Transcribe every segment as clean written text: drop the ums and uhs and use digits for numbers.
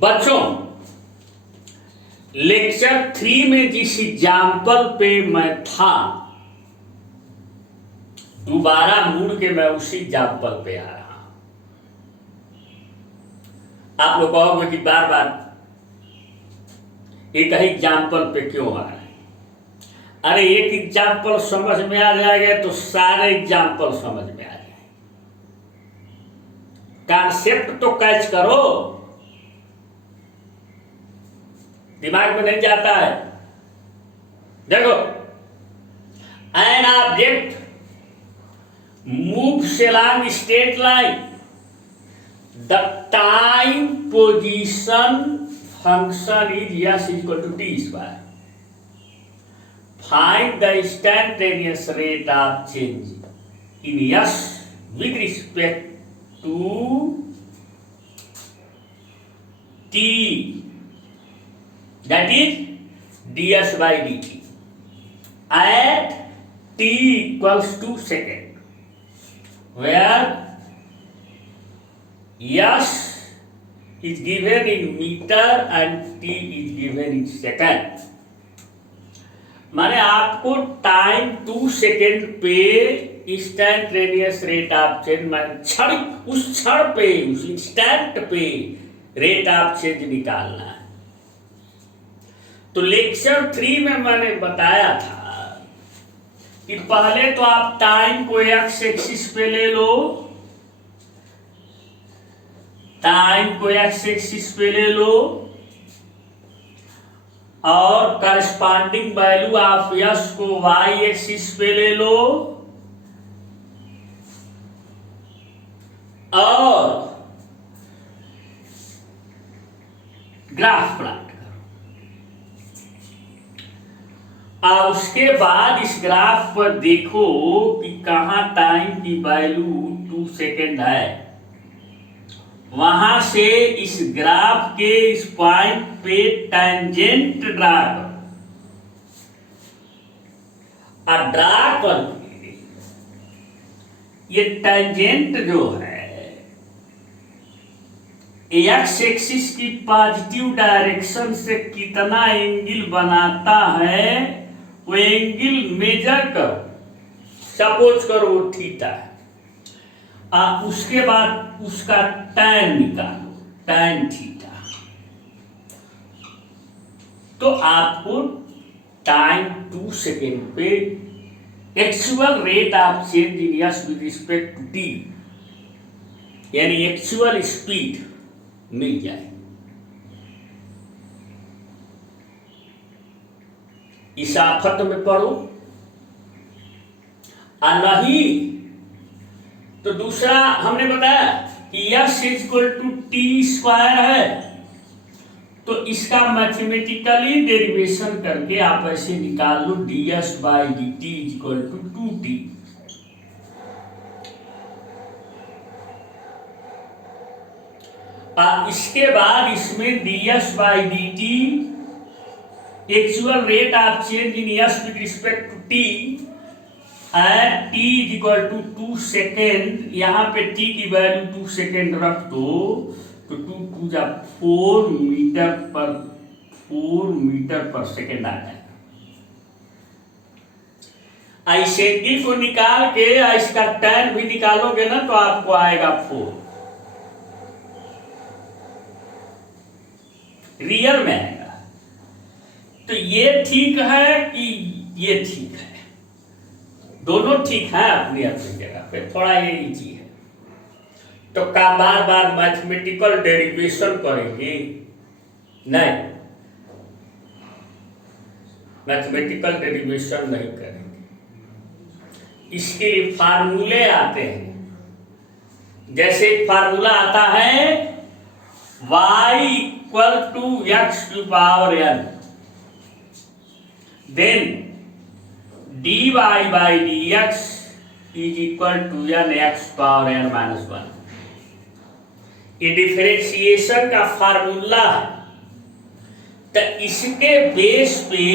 बच्चों, लेक्चर 3 में जिस एग्जाम्पल पे मैं था, दोबारा मुड़ के मैं उसी एग्जाम्पल पे आ रहा हूं। आप लोग कहोगे कि बार बार एक ही एग्जाम्पल पे क्यों आ रहे हैं? अरे एक एग्जाम्पल समझ में आ जाएगा तो सारे एग्जाम्पल समझ में आ जाएंगे। कॉन्सेप्ट तो कैच करो, दिमाग में नहीं जाता है। देखो, an object moves along straight line, the time position function is s equal to t square. Find the instantaneous rate of change in s with respect to t, that is ds by dt at t equals to second, where s is given in meter and t is given in second। माने आपको time 2 second पे instantaneous rate of change, क्षण, उस क्षण पे, उस instant पे rate of change निकालना है। तो लेक्चर 3 में मैंने बताया था कि पहले तो आप टाइम को एक्स एक्सिस पे ले लो, टाइम को एक्स एक्सिस पे ले लो और करस्पॉन्डिंग वैल्यू ऑफ यस को वाई एक्सिस पे ले लो और ग्राफ प्लॉट करो। और उसके बाद इस ग्राफ पर देखो कि कहां टाइम की वैल्यू 2 सेकेंड है, वहां से इस ग्राफ के इस पॉइंट पे टेंजेंट ड्रा करो और ड्रा करके ये टेंजेंट जो है एक्स एक्सिस की पॉजिटिव डायरेक्शन से कितना एंगल बनाता है वो एंगल मेजर करो। सपोज करो वो थीटा है, उसके बाद उसका टैन निकालो, टैन थीटा। तो आपको टाइम 2 सेकेंड पे actual rate of change in S with respect to T, यानी एक्चुअल स्पीड मिल जाए। इस आफत में पढ़ो और नहीं तो दूसरा हमने बताया कि S equal to T square है, तो इसका मैथमेटिकली डेरिवेशन करके आप ऐसे निकाल लो D S by D T equal to 2t। इसके बाद इसमें D S by D T actual rate of change in S with respect to T at t is equal to 2 second, यहाँ पे t की वैल्यू 2 सेकेंड रख दो तो 2 2 जा 4 मीटर पर सेकेंड आ जाएगा। इस एंगल को निकाल के इसका टैन भी निकालोगे ना तो आपको आएगा 4, रियल में आएगा। तो ये ठीक है कि ये ठीक है? दोनों ठीक है अपनी अपनी जगह पे, थोड़ा ये इजी है। तो का बार बार मैथमेटिकल डेरिवेशन करेंगे? नहीं, मैथमेटिकल डेरिवेशन नहीं करेंगे। इसके लिए फार्मूले आते हैं। जैसे फार्मूला आता है y equal to X to power n, then dy by dx is equal to n x power n minus 1। ये डिफरेंशिएशन का फार्मूला है। तो इसके बेस पे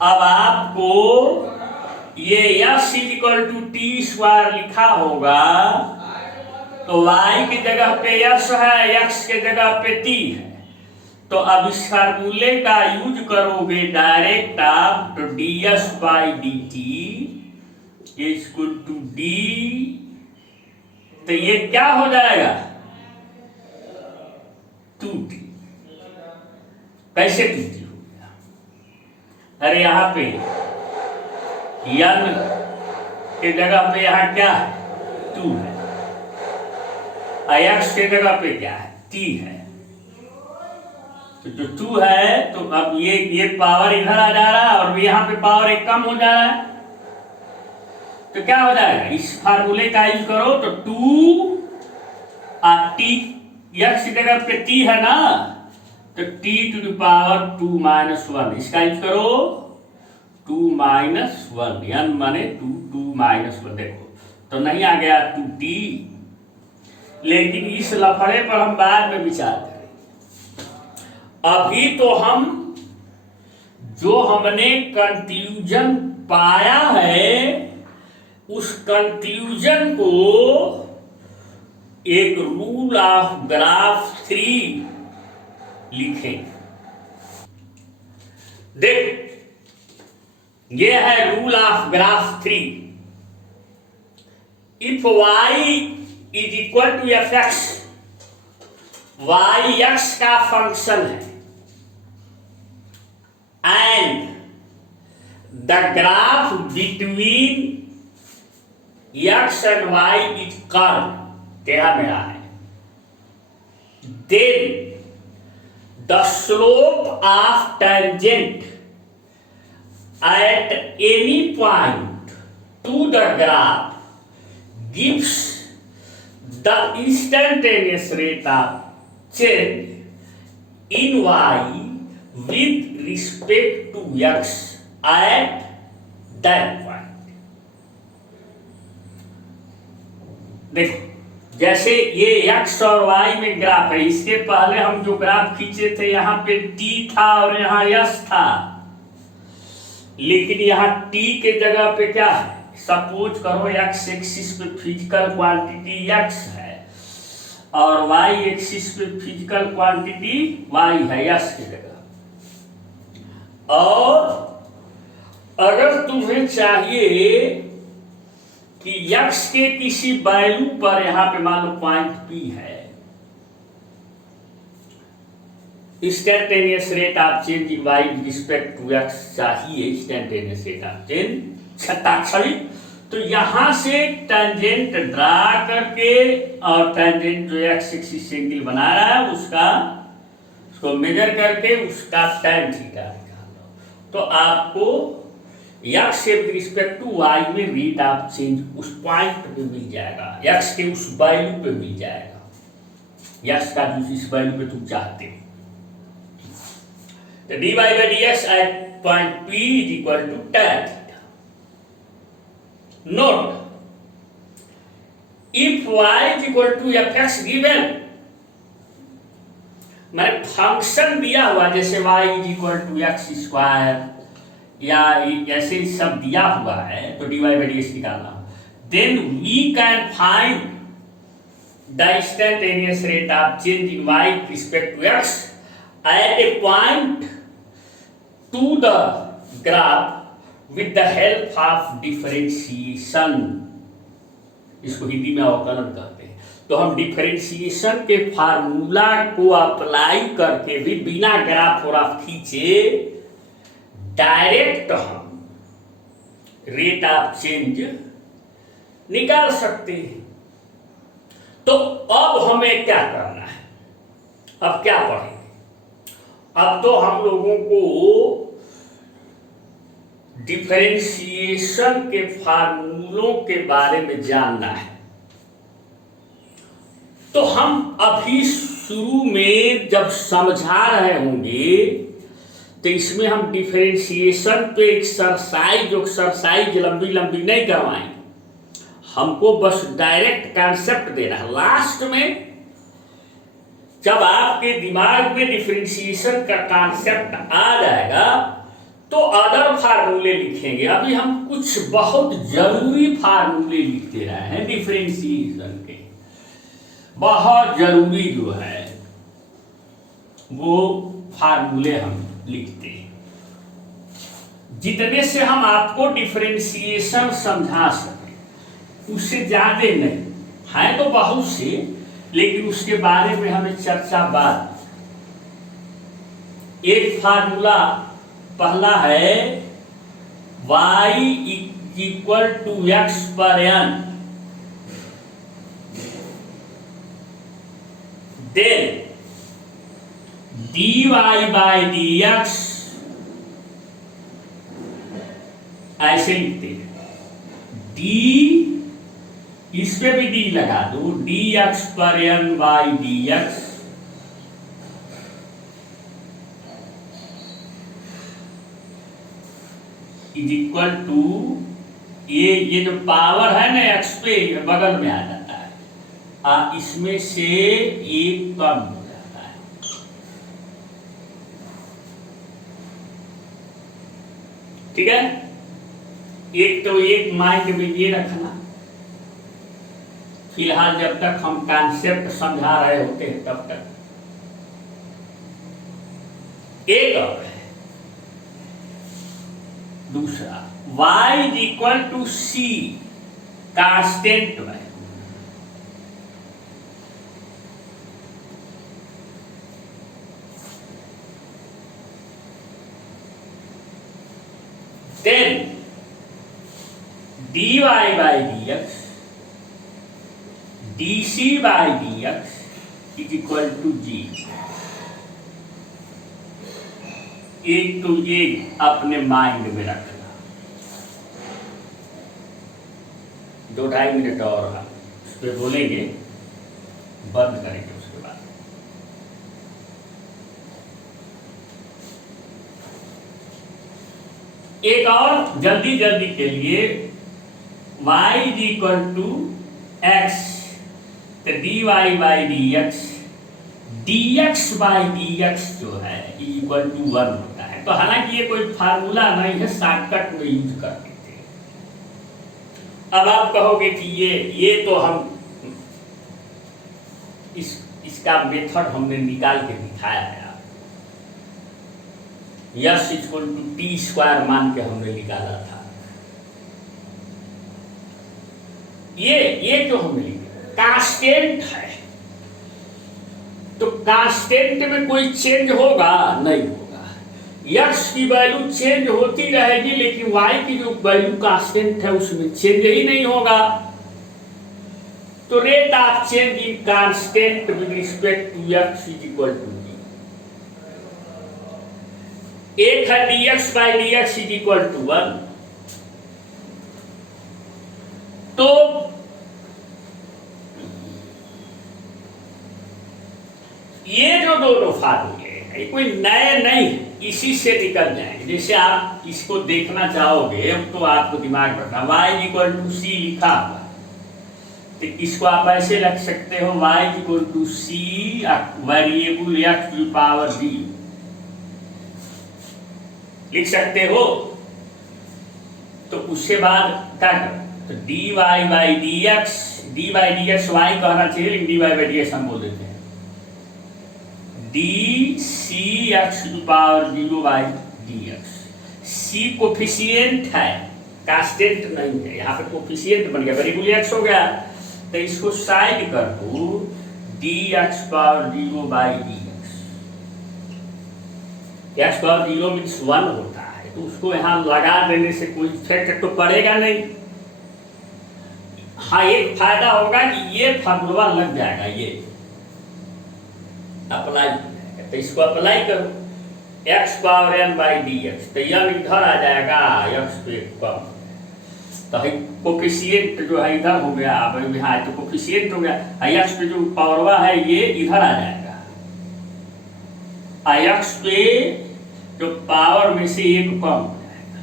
अब आपको ये s is equal to t square लिखा होगा तो y की जगह पे s है, x के जगह पे t है। तो अब इस फार्मूले का यूज करोगे डायरेक्ट आप, तो ds by D T equal to D, तो ये क्या हो जाएगा 2t। कैसे 2t हो गया? अरे यहाँ पे n के जगह पे यहाँ क्या है 2 है, x के जगह पे क्या है t है। तो जो 2 है तो अब ये पावर इधर आ जा रहा है और यहाँ पे पावर एक कम हो जा रहा है, तो क्या हो जाएगा? इस फार्मूले का यूज करो तो 2 और t, x की जगह पे t है ना, तो t to the power 2 minus 1, इसका यूज करो 2 माइनस 1, n माने 2 माइनस 1, देखो तो नहीं आ गया 2t। लेकिन इस लफड़े पर हम बाद में विचार करें। अभी तो हम जो हमने कंक्लूजन पाया है उस कंक्लूजन को एक रूल ऑफ ग्राफ 3 लिखें। देख, ये है rule of graph 3। If y is equal to F X, y x का फंक्शन है and the graph between x and y is curve, तेरा मेरा है, then the slope of tangent at any point to the graph gives the instantaneous rate of change in y with respect to x at that point। देखो, जैसे ये x और y में graph है, इसके पहले हम जो ग्राफ खींचे थे यहाँ पे t था और यहाँ s था, लेकिन यहाँ t के जगह पे क्या है? सपोज करो x एक्सिस पे फिजिकल क्वांटिटी x है और y एक्सिस पे फिजिकल क्वांटिटी y है s की जगह। और अगर तुम्हें चाहिए कि x के किसी वैल्यू पर, यहाँ पे मान लो पॉइंट P है, instantaneous rate of change in y with respect to x चाहिए, इंस्टेंटेनियस रेट ऑफ चेंज छताक्षरी, तो यहां से टेंजेंट ड्रा करके और टेंजेंट जो x एक्सिस एंगल बना रहा है उसको मेजर करके उसका tan थीटा निकाल लो, तो आपको x से विद रिस्पेक्ट टू y में रेट ऑफ चेंज उस पॉइंट पे मिल जाएगा, x के उस वैल्यू पे मिल जाएगा, x का जिस वैल्यू पे तुम चाहते हो। तो dy by dx at point P is equal to tan theta. Note, if y is equal to fx given, मैंने फंक्शन दिया हुआ जैसे y is equal to x square या ऐसे सब दिया हुआ है, तो dy by dx निकालना, then we can find the instantaneous rate of change in y with respect to x at a point to the graph with the help of differentiation। इसको हिंदी में अवकलन कहते हैं। तो हम डिफरेंशिएशन के फार्मूला को अप्लाई करके भी बिना ग्राफ और खींचे डायरेक्ट हम रेट ऑफ चेंज निकाल सकते हैं। तो अब हमें क्या करना है? अब क्या पढ़ेंगे? अब तो हम लोगों को डिफरेंशिएशन के फार्मूलों के बारे में जानना है। तो हम अभी शुरू में जब समझा रहे होंगे तो इसमें हम डिफरेंशिएशन पे एक्सरसाइज लंबी लंबी नहीं करवाएंगे, हमको बस डायरेक्ट कॉन्सेप्ट देना है। लास्ट में जब आपके दिमाग में डिफरेंशिएशन का कॉन्सेप्ट आ जाएगा तो अदर फार्मूले लिखेंगे। अभी हम कुछ बहुत जरूरी फार्मूले लिखते रहे हैं डिफरेंशिएशन के। बहुत जरूरी जो है वो फार्मूले हम लिखते हैं, जितने से हम आपको डिफरेंशिएशन समझा सकें, उससे ज्यादा नहीं है। तो बहुत से, लेकिन उसके बारे में हमें चर्चा बाद। एक फार्मूला पहला है y इक्वल टू x पर n, then dy by dx, ऐसे लिखते हैं d, इस पे भी d लगा दो, dx पर n by dx is equal to, ये जो पावर है ना x पे बगल में आ जाता है, इसमें से एक कम हो जाता है। ठीक है, एक तो एक माइंड में ये रखना, फिलहाल जब तक हम कॉन्सेप्ट समझा रहे होते हैं तब तक। एक और है दूसरा, y is equal to c constant value, then dy by dx, dc by dx is equal to g। एक तो ये अपने माइंड में रखना। 2-2.5 मिनट और हम उस पर बोलेंगे, बंद करेंगे उसके बाद। एक और जल्दी जल्दी के लिए, y is equal to x, तो dy by dx, dx by dx जो है इक्वल टू 1 होता है। तो हालांकि ये कोई फार्मूला नहीं है, शॉर्टकट में यूज कर देते हैं। अब आप कहोगे कि ये तो हम इसका मेथड हमने निकाल के दिखाया है, S equal to T square मान के हमने निकाला था। ये जो हमने लिखा कांस्टेंट है, तो कांस्टेंट में कोई चेंज होगा नहीं होगा। x की वैल्यू चेंज होती रहेगी, लेकिन y की जो वैल्यू कांस्टेंट है उसमें चेंज ही नहीं होगा। तो rate of change in constant with respect to x is equal to g। एक है dx by dx is equal to 1। तो ये जो दोनों फार्मूले हैं कोई नए नहीं, इसी से निकल जाएंगे। जैसे आप इसको देखना चाहोगे तो आपको दिमाग रखना, y इक्वल टू सी लिखा हुआ, तो इसको आप ऐसे रख सकते हो, y equal to C variable x to power d लिख सकते हो। तो उसके बाद क्या करो, तो dy by dx, d by dx y कहना चाहिए, लेकिन dy बाई dx हम बोल देते हैं, dc x to power 0 by dx। c coefficient है, कांस्टेंट नहीं है, यहाँ पे कोफिशिएंट बन गया, वेरिएबल x हो गया, तो इसको साइड कर दो, dx power 0 by dx। x power 0 means 1 होता है, तो उसको यहाँ लगा देने से कोई इफेक्ट तो पड़ेगा नहीं। हाँ, एक फायदा होगा कि ये फार्मूला लग जाएगा, ये अप्लाई, तो इसको अप्लाई करो, x power n by dx, तो यह इधर आ जाएगा, x पे कम, तो कोफिशिएंट जो है इधर हो गया, अब यहाँ तो कोफिशिएंट हो गया, x पे जो पावरवा है ये इधर आ जाएगा, x पे जो पावर में से एक कम हो जाएगा,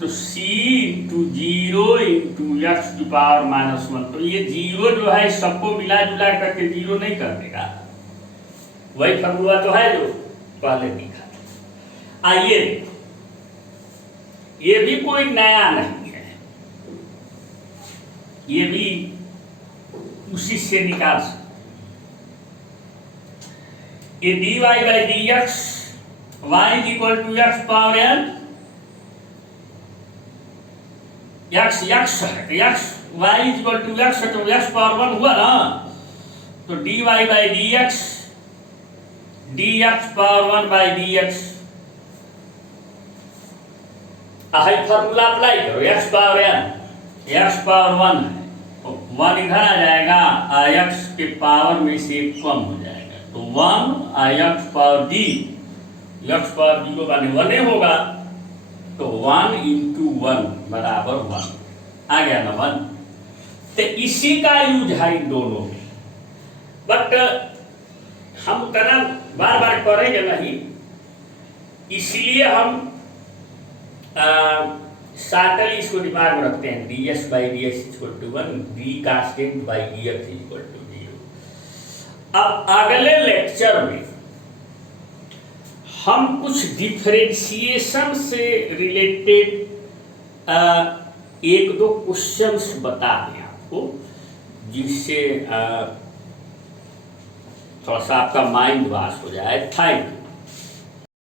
तो c into 0 into X to power -1। तो ये 0 जो है सबको मिला जुला करके 0 नहीं कर देगा, वही फॉर्मूला तो है जो पहले लिखा था। आइए, ये भी कोई नया नहीं है, ये भी उसी से निकाल सकते। ये dy by D X Y is equal to X power N X X X Y is equal to X है तो एक्स पावर 1 हुआ ना, तो dy by D X power 1 by D X formula apply करो, X power N X power 1 है तो 1 इधर आ जाएगा, एक्स के पावर में से कम हो जाएगा तो 1 x power D, X power 0 माने 1 होगा तो 1 इंटू 1 बराबर 1 आ गया ना 1। तो इसी का यूज है इन दोनों में, बट हम करना बार बार करेंगे नहीं, इसलिए हम शार्टली इसको दिमाग में रखते हैं, D S by D X equal to 1, D constant by D X equal to 0। अब अगले लेक्चर में हम कुछ डिफरेंशिएशन से रिलेटेड एक दो क्वेश्चंस बता दें आपको, जिससे थोड़ा सा आपका माइंड वाश हो जाए। Thank you.